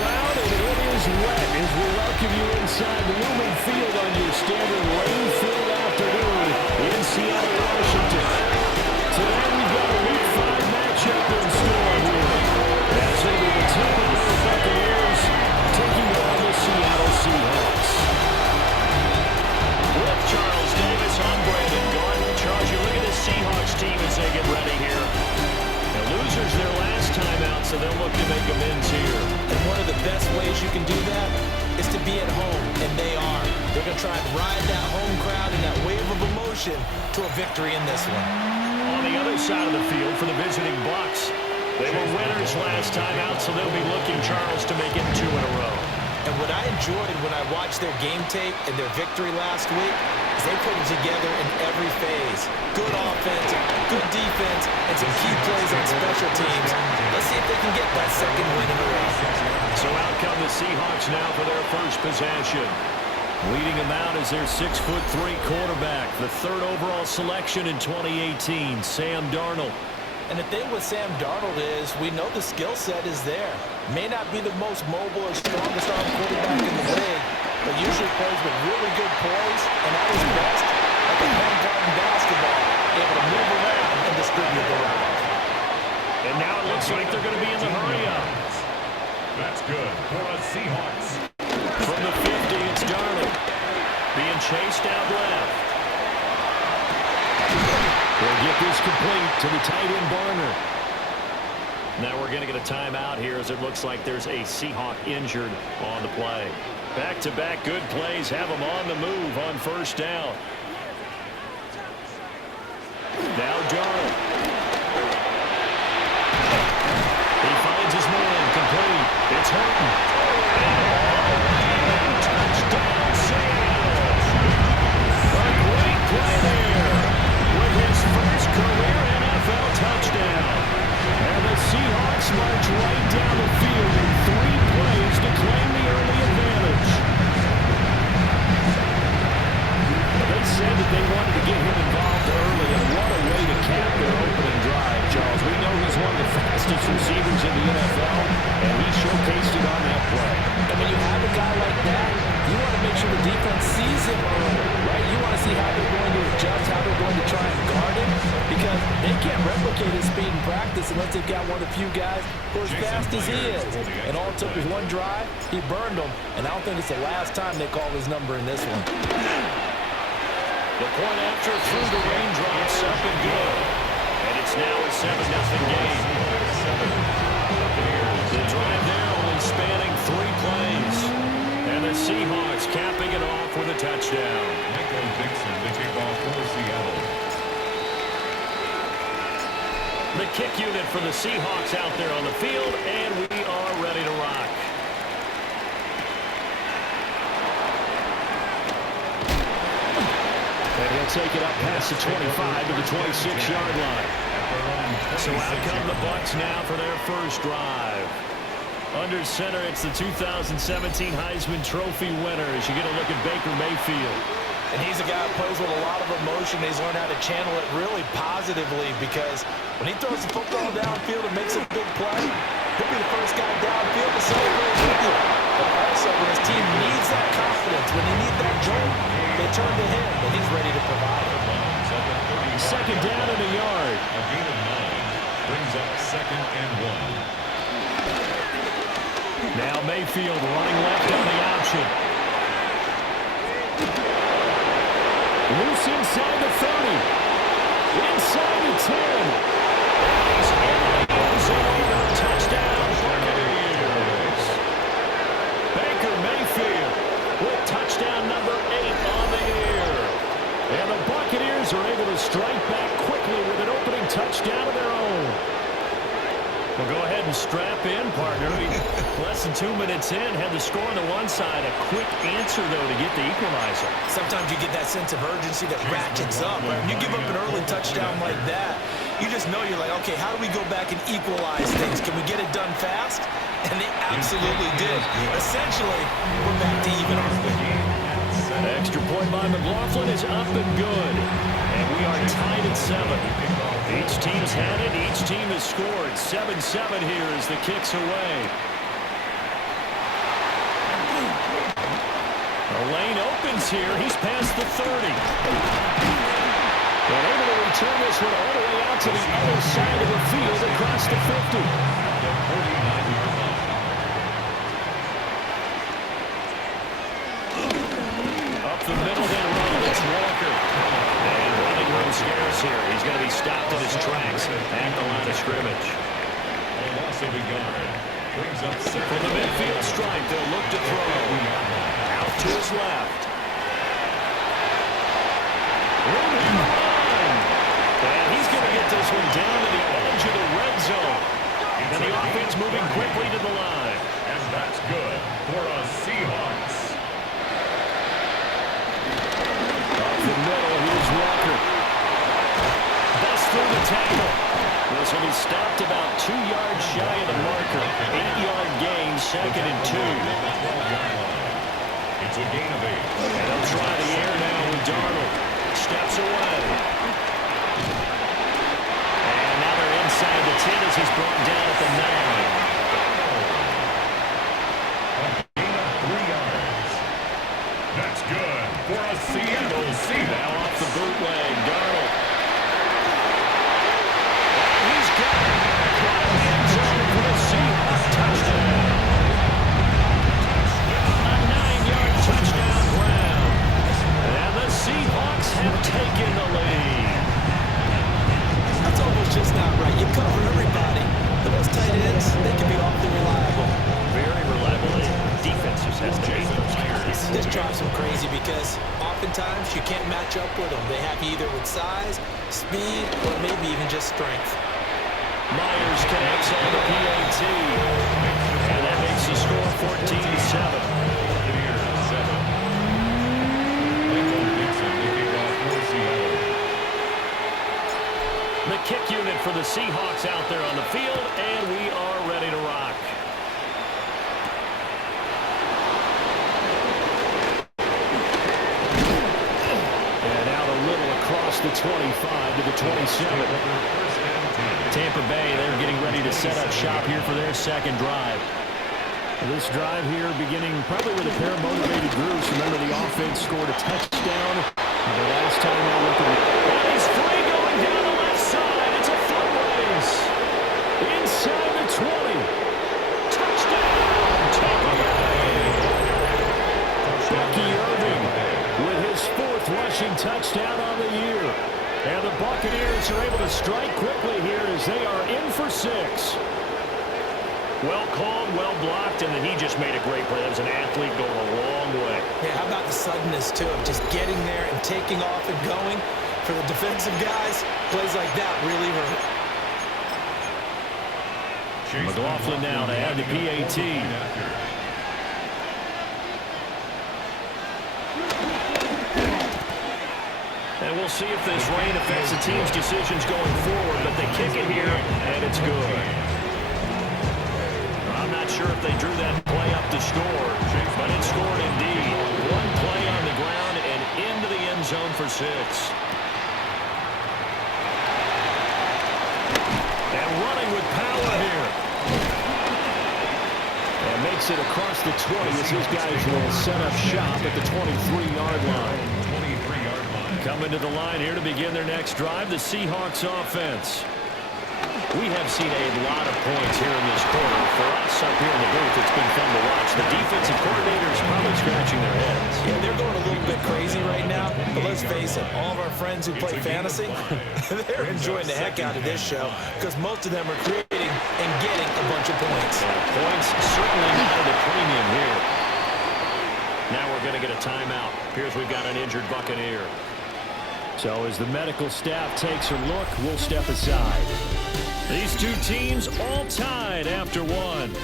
loud and it is wet as we welcome you inside the Lumen Field on your standard rain-filled afternoon in Seattle, Washington. Today we've got a Week 5 matchup in store here. As it'll be the Tampa Bay Buccaneers taking on the Seattle Seahawks. With Charles Davis, I'm Brandon Gordon. Charles, you look at this Seahawks team as they get ready here. The losers their last time out, so they'll look to make amends here. And one of the best ways you can do that is to be at home, and they are. They're going to try and ride that home crowd and that wave of emotion to a victory in this one. On the other side of the field for the visiting Bucs, they were winners last time out, so they'll be looking, Charles, to make it 2 in a row. And what I enjoyed when I watched their game tape and their victory last week is they put it together in every phase. Good offense, good defense, and some key plays on special teams. Let's see if they can get that second win in a row. So out come the Seahawks now for their first possession. Leading them out is their 6'3" quarterback, the 3rd overall selection in 2018, Sam Darnold. And the thing with Sam Darnold is we know the skill set is there. May not be the most mobile or strongest arm quarterback in the league, but usually plays with really good poise and at his best, like a pen guard in basketball, able to move around and distribute the rock. And now it looks like they're going to be in the hurry-up. That's good for the Seahawks. From the 50, it's Darnold. Being chased out left. They'll get this complete to the tight end Barner. Now we're going to get a timeout here as it looks like there's a Seahawk injured on the play. Back-to-back good plays have them on the move on first down. Now Darnold. He finds his man complete. It's Horton. Touchdown Seattle. A great play there with his first career NFL touchdown. And the Seahawks march right down the field in 3 plays to claim the early advantage. They said that they wanted to get him involved early, and what a way to cap their opening drive, Charles. We know he's one of the fastest receivers in the NFL, and he showcased it on that play. And when you have a guy like that, you want to make sure the defense sees him early, right? You want to see how they're going to adjust, how they're going to try and guard him, because they can't replicate his speed in practice unless they've got one of the few guys who are as fast as he is. And all it took was one drive, he burned them, and I don't think it's the last time they call his number in this one. The point after through the raindrops up and good. And it's now a 7-0 game. The drive there only spanning 3 plays. And the Seahawks capping it off with a touchdown. Michael Dixon, the kickoff for Seattle. The kick unit for the Seahawks out there on the field, and we are ready to rock. And he'll take it up past the 25 to the 26-yard line. So out come the Bucs now for their first drive. Under center, it's the 2017 Heisman Trophy winner as you get a look at Baker Mayfield. And he's a guy who plays with a lot of emotion. He's learned how to channel it really positively because when he throws the football downfield and makes a big play, he'll be the first guy downfield to celebrate with you. But also, when his team needs that confidence, when they need that jolt, they turn to him, and he's ready to provide it. Second down and a yard. A gain of 9 brings up 2nd and 1. Now Mayfield running left on the option. Loose inside the 30. Inside the 10. Touchdown, Buccaneers. Baker Mayfield with touchdown number 8 on the year. And the Buccaneers are able to strike back quickly with an opening touchdown of their own. Well, go ahead and strap in, partner. Less than 2 minutes in, had the score on the one side. A quick answer, though, to get the equalizer. Sometimes you get that sense of urgency that ratchets up. Right? When you give up an early touchdown like that, you just know you're like, okay, how do we go back and equalize things? Can we get it done fast? And they absolutely did. Essentially, we're back to even, aren't we? Extra point by McLaughlin is up and good. And we are tied at 7. Each team's had it. Each team has scored. 7-7 here as the kick's away. lane opens here. He's past the 30. And able to return this one all the way out to the other side of the field across the 50. The 49-yard line. Up the middle they run. It's Walker. And running room scarce here. He's going to be stopped in his tracks at the line of scrimmage. A loss of a yard. Brings up second. From the midfield stripe, they'll look to throw. Out to his left. And he's going to get this one down to the edge of the red zone. And the offense moving quickly to the line. And that's good for a Seahawks. Up the middle, here's Walker. Busts through the tackle. This will be stopped about 2 yards shy of the marker. 8-yard gain, second and 2. It's a gain of 8. And they'll try the air now with Darnold. Steps away. And now they're inside the 10 as he's brought down at the 9. A gain of 3 yards. That's good for a Seattle Seahawks. Now off the bootleg, Darnold. And he's got it. Caught in the end zone for the Seahawks touchdown. A 9-yard touchdown ground. And the Seahawks have taken the lead. That's almost just not right. You cover everybody. But those tight ends, they can be awfully reliable. Very reliable. Defense just has to make those carries. This drives them crazy because oftentimes you can't match up with them. They have you either with size, speed, or maybe even just strength. Myers connects on the PAT. And that makes the score 14-7. The kick unit for the Seahawks out there on the field, and we are ready to rock. And out a little across the 25 to the 27. Tampa Bay, they're getting ready to set up shop here for their second drive. This drive here beginning probably with a pair of motivated groups. Remember, the offense scored a touchdown the last time they looked at it. And he's free going down the left side. It's a foot race. Inside the 20. Touchdown, Tampa Bay. Bucky Irving with his 4th rushing touchdown on the year. And the Buccaneers are able to strike quickly here as they are in for 6. Well called, well blocked, and then he just made a great play. That was an athlete going a long way. Yeah, how about the suddenness, too, of just getting there and taking off and going? For the defensive guys, plays like that really hurt. McLaughlin now to add the PAT. And we'll see if this rain affects the team's decisions going forward, but they kick it here, and it's good. I'm not sure if they drew that play up to score, but it scored indeed. One play on the ground and into the end zone for 6. And running with power here. And makes it across the 20 as his guys will set up shop at the 23-yard line. 23-yard line. Coming to the line here to begin their next drive, the Seahawks offense. We have seen a lot of points here in this quarter. For us up here in the booth, it's been fun to watch. The defensive coordinators probably scratching their heads. Yeah, they're going a little bit crazy right now, but let's face it, all of our friends who play fantasy, they're enjoying the heck out of this show because most of them are creating and getting a bunch of points. Points certainly not at a premium here. Now we're going to get a timeout. Appears we've got an injured Buccaneer. So as the medical staff takes a look, we'll step aside. These two teams all tied after one.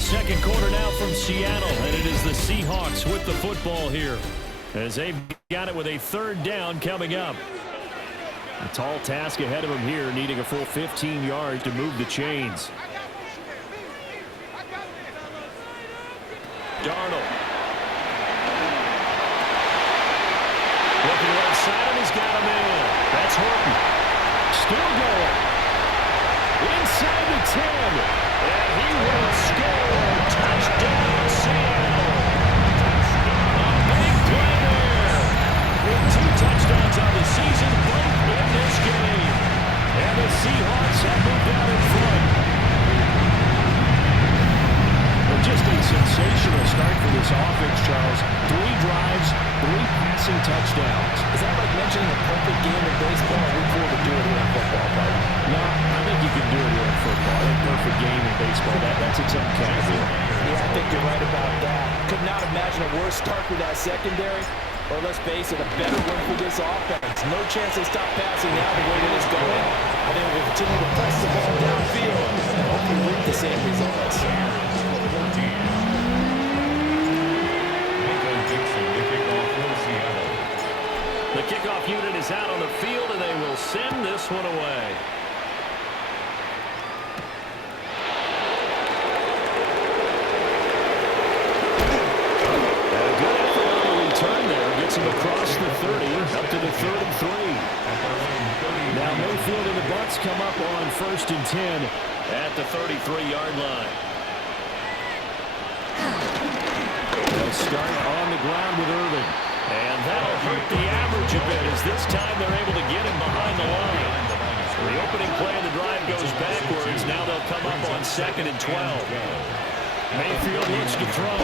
Second quarter now from Seattle, and it is the Seahawks with the football here as they've got it with a 3rd down coming up. A tall task ahead of him here, needing a full 15 yards to move the chains. Darnold. And he will score. Touchdown, Seattle. A big play there. With 2 touchdowns on the season, both in this game. And the Seahawks have moved out in front. Well, just a sensational start for this offense, Charles. 3 drives, 3 passing touchdowns. Is that like mentioning a perfect game in baseball? We cool to do it here in football, buddy. No, I think you can do it here in football. A perfect game in baseball. That's its own category. Yeah, I think you're right about that. Could not imagine a worse start for that secondary. Or let's face it, a better one for this offense. No chance they stop passing now the way that it's going. I think we'll continue to press the ball downfield and hopefully reap the same results. The kickoff unit is out on the field, and they will send this one away. A good effort on the return there. Gets him across the 30, up to the 3rd and 3. Now Mayfield and the Bucs come up on 1st and 10 at the 33-yard line. They'll start on the ground with Irvin. And that'll hurt the average a bit as this time they're able to get him behind the line. The opening play of the drive goes backwards. Now they'll come up on 2nd and 12. Mayfield looks to throw.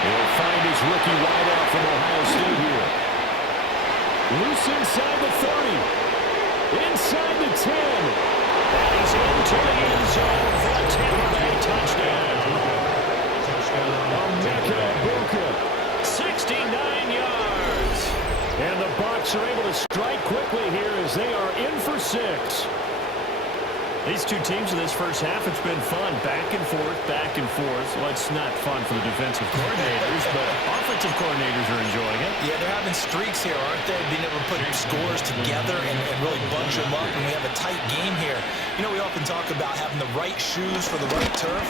He'll find his rookie wideout from Ohio State here. Loose inside the 30. Inside the 10. And he's into the end zone for a Tampa Bay touchdown. Buccaneers. 69 yards. And the Bucs are able to strike quickly here as they are in for 6. These two teams in this first half, it's been fun. Back and forth, back and forth. Well, it's not fun for the defensive coordinators, but offensive coordinators are enjoying it. Yeah, they're having streaks here, aren't they? Being able to put scores together and really bunch them up, and we have a tight game here. You know, we often talk about having the right shoes for the right turf.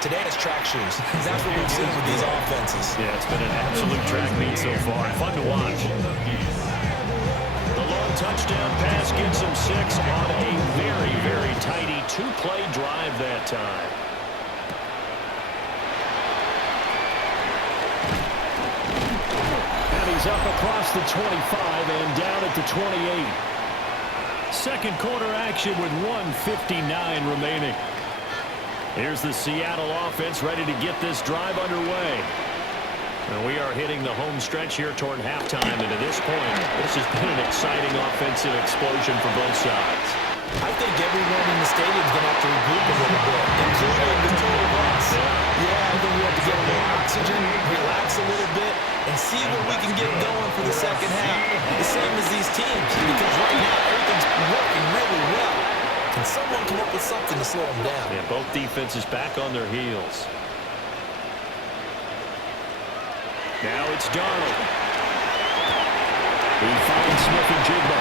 Today it's track shoes. That's what we've seen with these offenses. Yeah, it's been an absolute track meet so far. Fun to watch. The long touchdown pass gets him 6 on a very, very tidy 2-play drive that time. And he's up across the 25 and down at the 28. Second quarter action with 1:59 remaining. Here's the Seattle offense ready to get this drive underway. And we are hitting the home stretch here toward halftime. And at this point, this has been an exciting offensive explosion for both sides. I think everyone in the stadium is going to have to regroup a little bit, including the two of us. Yeah, I think we have to get a little oxygen, relax a little bit, and see what we can get going for the second half. The same as these teams, because right now everything's working really well. Can someone come up with something to slow them down? Yeah, both defenses back on their heels. Now it's Darnold. He finds Smith-Njigba.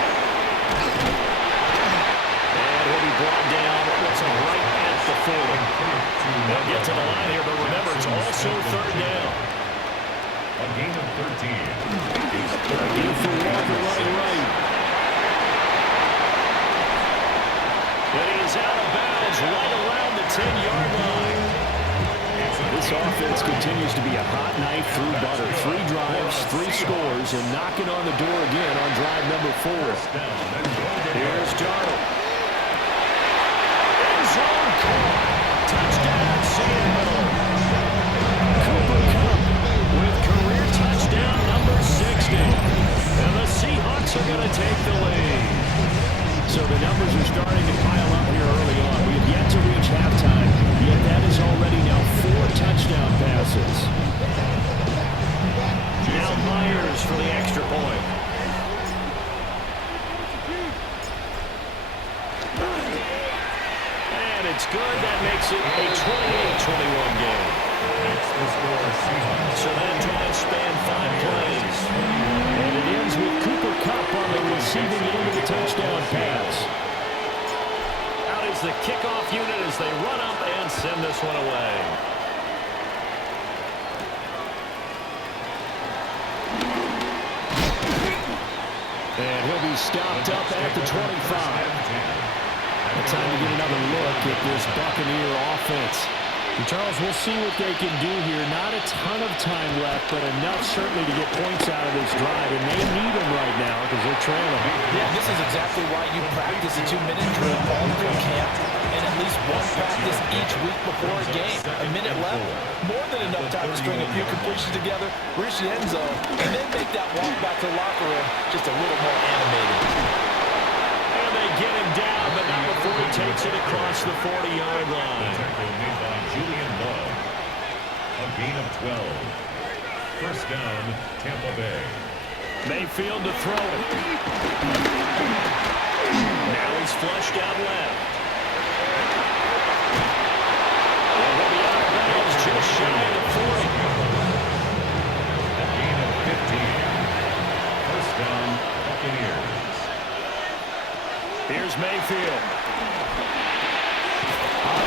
And he'll be brought down. That's right at the 40. They'll get to the line here, but remember, it's also 3rd down. A gain of 13. Again for Walker running right. But he is out of bounds right around the 10-yard line. This offense continues to be a hot knife through butter. 3 drives, 3 scores, and knocking on the door again on drive number 4. Here's Darnold. End zone caught. Touchdown, Seattle. Cooper Kupp with career touchdown number 60. And the Seahawks are going to take the lead. So the numbers are starting to pile up here early on. We have yet to reach halftime, yet that is already now 4 touchdown passes. Now Myers for the extra point. And it's good. That makes it a 28-21 game. So that drive span 5 plays. And it ends with Cooper Kupp on the receiving end of the touchdown pass. Out is the kickoff unit as they run up and send this one away. And he'll be stopped up at the 25. Time to get another look at this Buccaneer offense. And Charles, we'll see what they can do here. Not a ton of time left, but enough certainly to get points out of this drive. And they need them right now because they're trailing. Yeah, this is exactly why you practice a 2-minute drill all through camp and at least one practice each week before a game. A minute left, more than enough time to string a few completions together, reach the end zone, and then make that walk back to the locker room just a little more animated. And they get him down, but not before he takes it across the 40-yard line. A gain of 12. First down, Tampa Bay. Mayfield to throw it. Now he's flushed out left. And he'll be out of bounds just shy of the 40. A gain of 15. First down, Buccaneers. Here's Mayfield.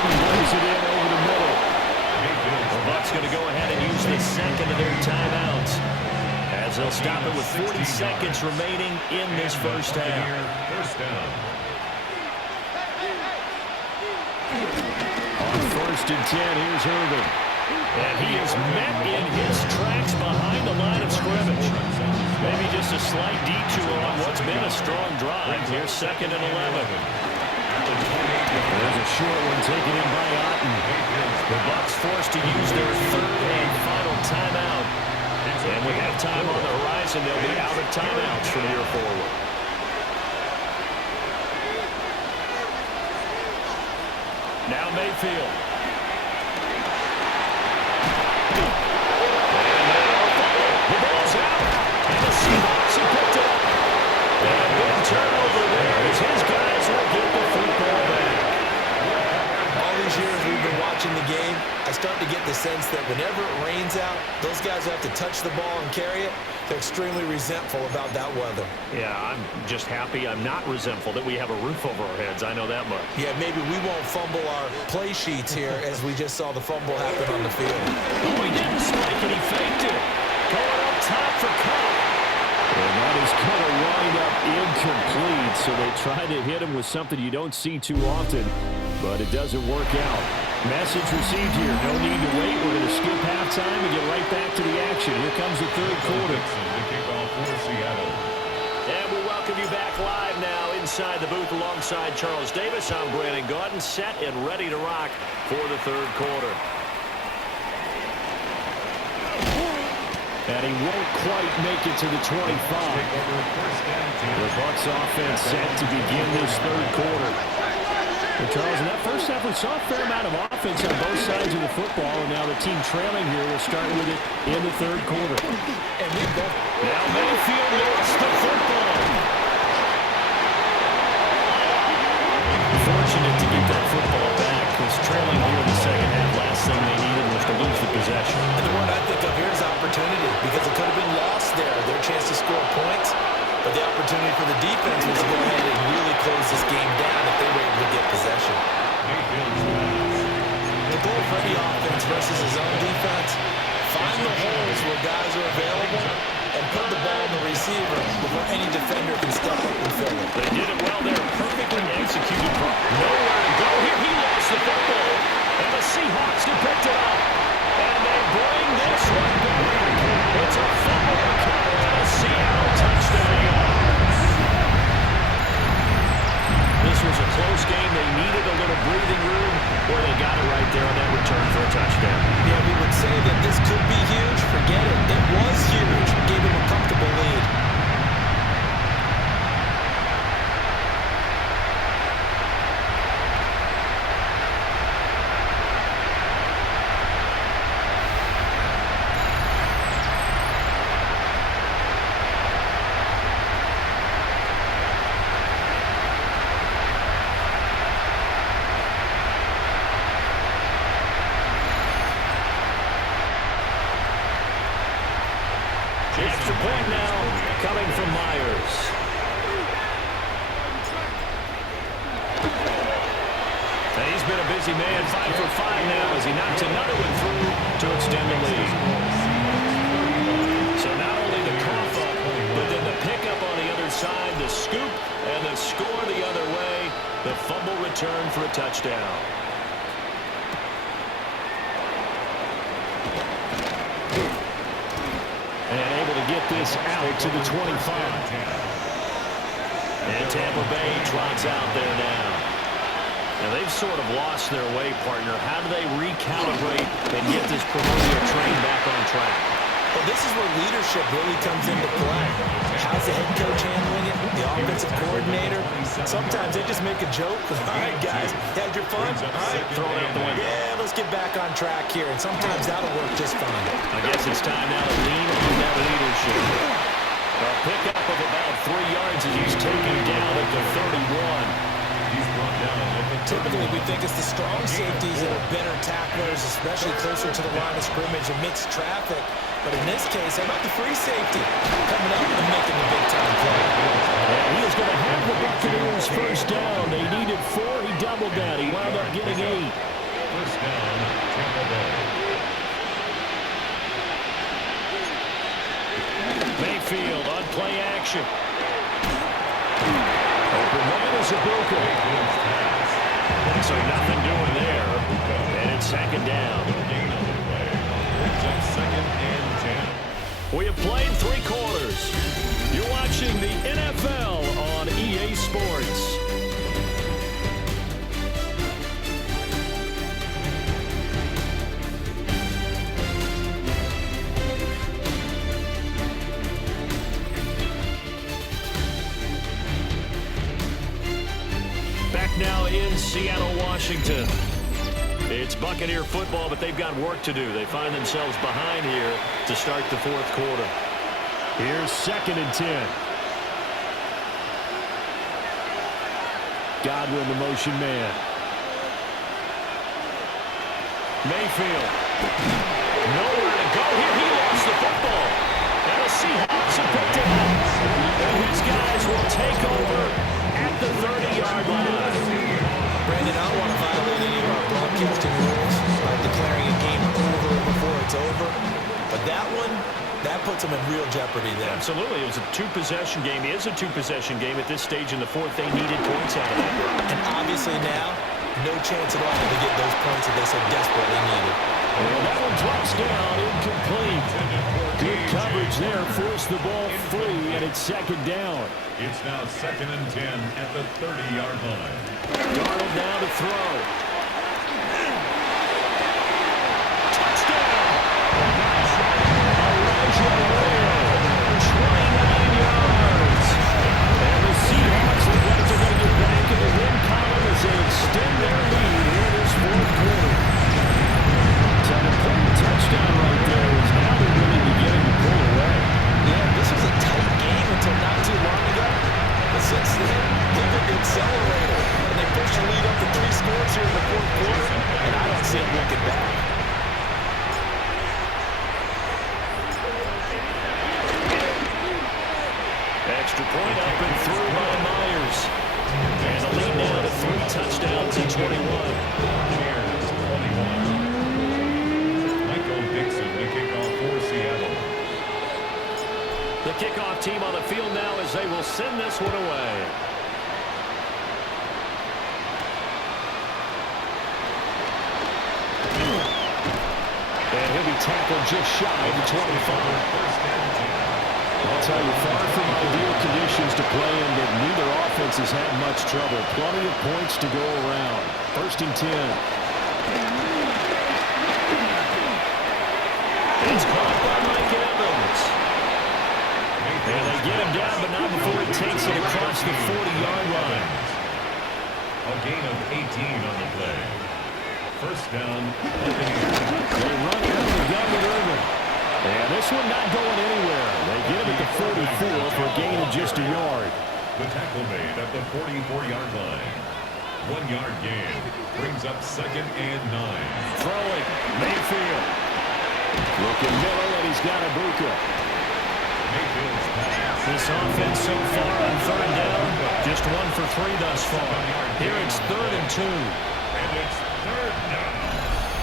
Lays it in over the middle. The Bucs going to go ahead and use the second of their timeouts as they'll stop it with 40 seconds remaining in this first half. First down. On 1st and 10, here's Irvin. And he is met in his tracks behind the line of scrimmage. Maybe just a slight detour on what's been a strong drive. Here's 2nd and 11. There's a short one taken in by Otten. The Bucs forced to use their 3rd and final timeout. And we have time on the horizon. They'll be out of timeouts from here forward. Now Mayfield. And now the ball's out. And the Seahawks have picked it up. And a big turnover there as his guys will get the football back. All these years we've been watching the game, I start to get the sense that whenever it rains out, those guys who have to touch the ball and carry it, they're extremely resentful about that weather. Yeah, I'm just happy I'm not resentful that we have a roof over our heads. I know that much. Yeah, maybe we won't fumble our play sheets here as we just saw the fumble happen on the field. Oh, he didn't spike it. He faked it. Going up top for Cup. And that is going to wind up incomplete. So they try to hit him with something you don't see too often, but it doesn't work out. Message received here. No need to wait. We're going to skip halftime and get right back to the action. Here comes the 3rd quarter. And we welcome you back live now inside the booth alongside Charles Davis. I'm Brandon Gaudin, set and ready to rock for the 3rd quarter. And he won't quite make it to the 25. The Bucs offense set to begin this 3rd quarter. And Charles, in that first half, we saw a fair amount of offense on both sides of the football, and now the team trailing here will start with it in the 3rd quarter. And we both. Now Mayfield lost the football. Fortunate to get that football back, because trailing here in the 2nd half, last thing they needed was to lose the possession. And the word I think of here is opportunity, because it could have been lost there, their chance to score points. But the opportunity for the defense was to go ahead and really close this game down if they were able to get possession. The goal for any offense versus his own defense, find the holes where guys are available and put the ball in the receiver before any defender can step up and fill it. They did it well there, perfectly executed. Nowhere to go here. He lost the football. And the Seahawks have picked it up. And they bring this one back. It's a fumble recovery and a Seattle touchdown. This was a close game. They needed a little breathing room, or they got it right there on that return for a touchdown. Yeah, we would say that this could be huge. Forget it. It was huge. Gave him a comfortable lead. The extra point now coming from Myers. And he's been a busy man, 5 for 5 now as he knocks another one through to extend the lead. So not only the cough up, but then the pickup on the other side, the scoop, and the score the other way. The fumble return for a touchdown. And able to get this out to the 25. And Tampa Bay trots out there now. Now they've sort of lost their way, partner. How do they recalibrate and get this proverbial train back on track? Well, this is where leadership really comes into play. How's the head coach handling it? The offensive coordinator? Sometimes they just make a joke. All right, guys, had your fun? All right, throw it out the window. Yeah, let's get back on track here. And sometimes that'll work just fine. I guess it's time now to lean on that leadership. A pickup of about 3 yards as he's taken down at the 31. Typically, we think it's the strong safeties that are better tacklers, especially closer to the line of scrimmage amidst traffic. But in this case, how about the free safety coming up and making the big-time play? And he is going to have the Buccaneers first down. They needed 4. He doubled that. He wound up getting 8. First down, Tampa Bay. Mayfield on play action. Open man is Buccaneers. So nothing doing there. And it's second down. Second and 10. We have played 3 quarters. You're watching the NFL on EA Sports. Back now in Seattle, Washington. It's Buccaneer football, but they've got work to do. They find themselves behind here to start the 4th quarter. Here's second and 10. Godwin, the motion man. Mayfield. Nowhere to go here. He lost the football. And the Seahawks have picked it up. And these guys will take over at the 30-yard line. Brandon, I don't want to violate any of our broadcasting rules by declaring a game over before it's over. But that one, that puts them in real jeopardy there. Absolutely. It was a 2-possession game. It is a 2-possession game at this stage in the 4th. They needed points out of that. And obviously now, no chance at all to get those points that they so desperately needed. Well, that one drops down, incomplete. Good coverage there, forced the ball free, and it's second down. It's now second and 10 at the 30-yard line. Darnold now to throw. Touchdown! Elijah Moore, 29 yards. And the Seahawks look like they're going to get back in the win column as they extend their lead here this 4th quarter. So an important touchdown right there is now they're really beginning to pull away. Yeah, this was a tight game until not too long ago. But since then, they've been the accelerator. And they pushed the lead up to 3 scores here in the 4th quarter. And I don't see it looking back. Extra point up and through by Myers. And the lead now to 3 touchdowns in 21. Cheers, 21. Michael Dixon, the kickoff for Seattle. The kickoff team on the field now as they will send this one away. And he'll be tackled just shy of the 25. I'll tell you, far from ideal conditions to play in, but neither offense has had much trouble. Plenty of points to go around. First and 10. It's caught by Mike Evans. And they get him down, but not before he takes it across the 40-yard line. A gain of 18 on the play. First down. They run out of the gun with Irvin. And this one not going anywhere. They get him at the 44 for a gain of just a yard. The tackle made at the 44-yard line. 1-yard gain brings up second and 9. Throwing, Mayfield. Looking Miller, and he's got Ibuka. Mayfield's pass. This offense so far on 3rd down, just 1 for 3 thus far. Here it's 3rd and 2. And it's 3rd down.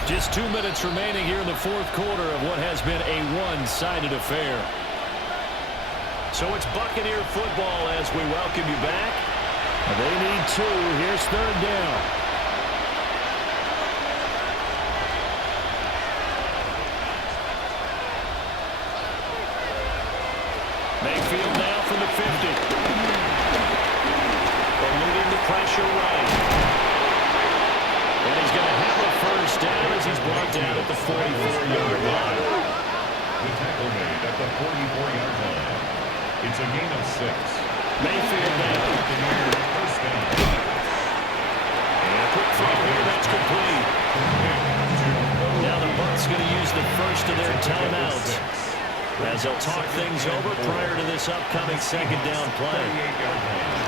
Just 2 minutes remaining here in the 4th quarter of what has been a one-sided affair. So it's Buccaneer football as we welcome you back. They need 2. Here's third down. Mayfield now from the 50. Eluding the pressure right. And he's going to have a first down as he's brought down at the 44-yard line. The tackle made at the 44-yard line. It's a gain of 6. Mayfield now. First down. And a quick throw here, that's complete. Now the Bucs going to use the first of their timeouts as they'll talk things over prior to this upcoming second down play.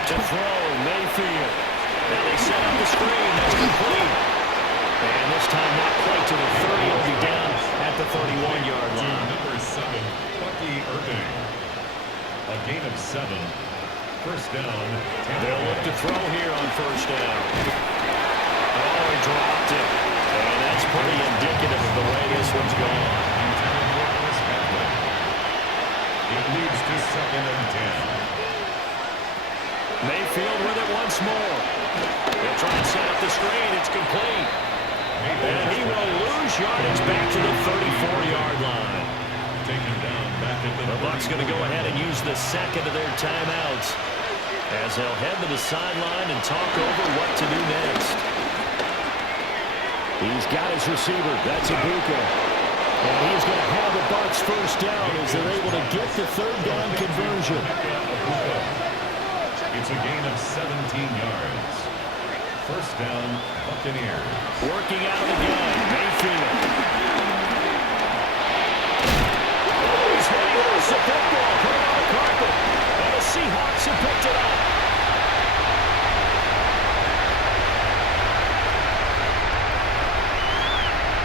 To throw, Mayfield. Now they set up the screen, that's complete. And this time not quite to the 30, it'll be down at the 31-yard line. Number 7, Bucky Irving. A gain of 7. First down. They'll look to throw here on first down. Oh, he dropped it. And that's pretty indicative of the way this one's gone. It leads to 2nd and 10. Mayfield with it once more. They'll try and set up the screen. It's complete. And he will lose yardage back to the 34-yard line. Taken down back at The Bucs going to go ahead and use the second of their timeouts as they'll head to the sideline and talk over what to do next. He's got his receiver. That's Ibuka. And he's going to have the Bucs first down as they're able to get the third down conversion. It's a gain of 17 yards. First down, Buccaneers. Working out of the gun, Mayfield. Oh, he's hitting loose the football, put it on the carpet. And the Seahawks have picked it up.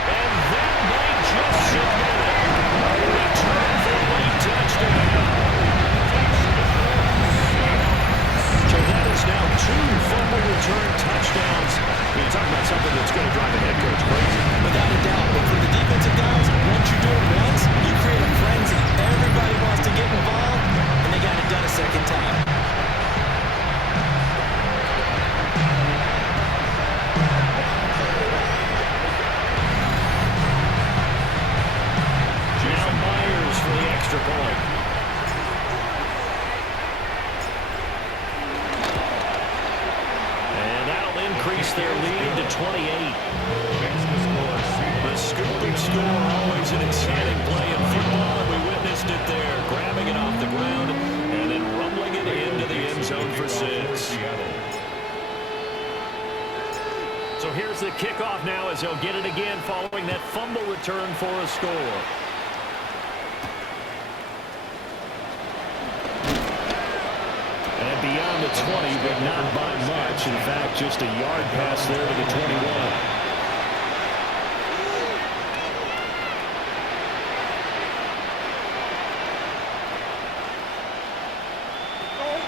And that might just submit it. A return for a late touchdown. So that is now 2 fumble return touchdowns. You're talking about something that's going to drive the head coach crazy. Without a doubt. But for the defensive guys, once you do it once, you create a frenzy. Everybody wants to get involved, and they got it done a second time. Now Myers for the extra point. And that'll increase their lead to 28. The scooping score, always an exciting play in football, and we witnessed it there, grabbing it off the ground and then rumbling it into the end zone for 6. So here's the kickoff now as they'll get it again following that fumble return for a score. And beyond the 20, but not by much. In fact, just a yard pass there to the 21.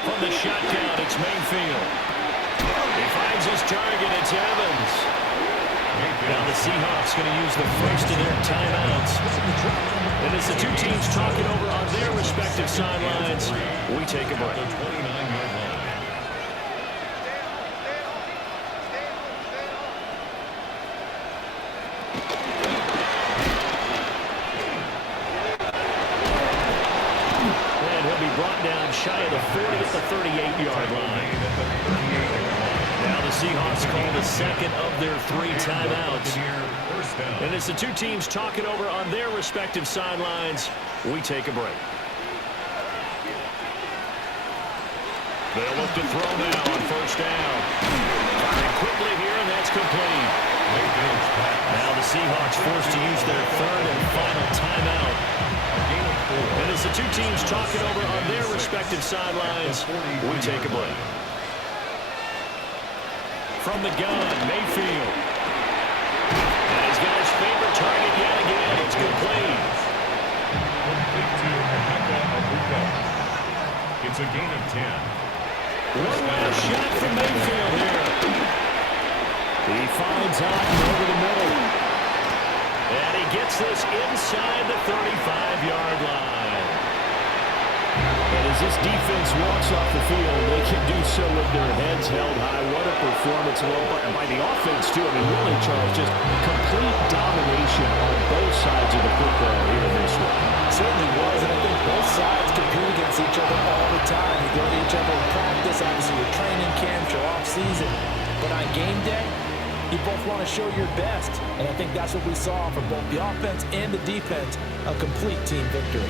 From the shotgun, it's Mayfield. He finds his target, it's Evans. Now the Seahawks going to use the first of their timeouts. And as the two teams talking over on their respective sidelines, we take a break. And he'll be brought down shy of the 40 at the 38-yard line. Now the Seahawks call the second of their 3 timeouts. And as the two teams talk it over on their respective sidelines, we take a break. They'll look to throw now on first down. Firing quickly here, and that's complete. Now the Seahawks forced to use their third and final timeout. And as the two teams talk it over on their respective sidelines, we take a break. From the gun, Mayfield. And he's got his favorite target yet again. It's complete. It's a gain of 10. One last shot from Mayfield here. He finds Otten over the middle. And he gets this inside the 35-yard line. And as this defense walks off the field, they can do so with their heads held high. What a performance by the offense, too. I mean, really, Charles, just complete domination on both sides of the football here in this one. Certainly was, and I think both sides compete against each other all the time. You go to each other in practice, obviously your training camps, your off-season. But on game day, you both want to show your best. And I think that's what we saw from both the offense and the defense, a complete team victory.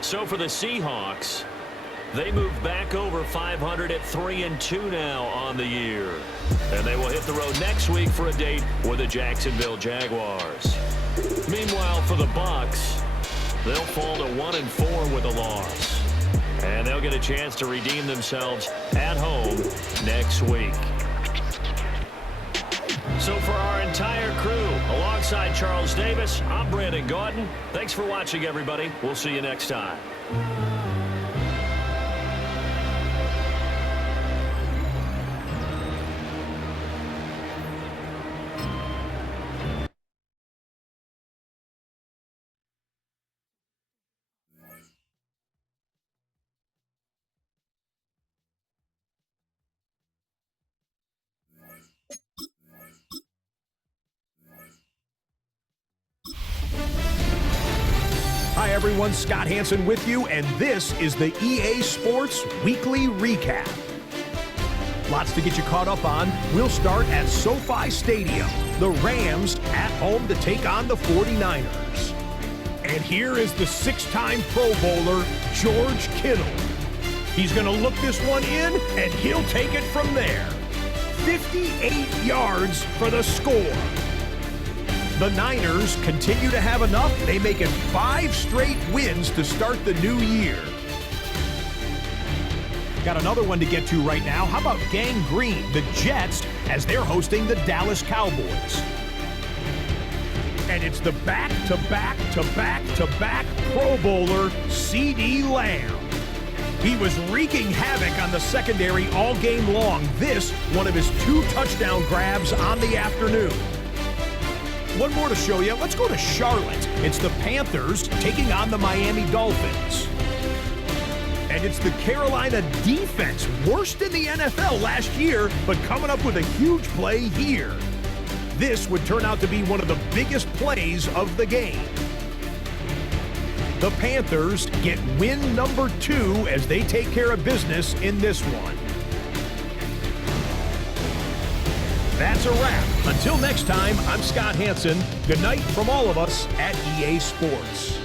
So for the Seahawks, they move back over 500 at 3-2 now on the year. And they will hit the road next week for a date with the Jacksonville Jaguars. Meanwhile, for the Bucs, they'll fall to 1-4 with a loss. And they'll get a chance to redeem themselves at home next week. So for our entire crew, alongside Charles Davis, I'm Brandon Gaudin. Thanks for watching, everybody. We'll see you next time. Hi everyone, Scott Hansen with you, and this is the EA Sports Weekly Recap. Lots to get you caught up on. We'll start at SoFi Stadium. The Rams at home to take on the 49ers. And here is the six-time Pro Bowler, George Kittle. He's going to look this one in, and he'll take it from there. 58 yards for the score. The Niners continue to have enough. They make it 5 straight wins to start the new year. Got another one to get to right now. How about Gang Green, the Jets, as they're hosting the Dallas Cowboys? And it's the back-to-back-to-back-to-back Pro Bowler, CeeDee Lamb. He was wreaking havoc on the secondary all game long. This, one of his 2 touchdown grabs on the afternoon. One more to show you. Let's go to Charlotte. It's the Panthers taking on the Miami Dolphins. And it's the Carolina defense, worst in the NFL last year, but coming up with a huge play here. This would turn out to be one of the biggest plays of the game. The Panthers get win number 2 as they take care of business in this one. That's a wrap. Until next time, I'm Scott Hansen. Good night from all of us at EA Sports.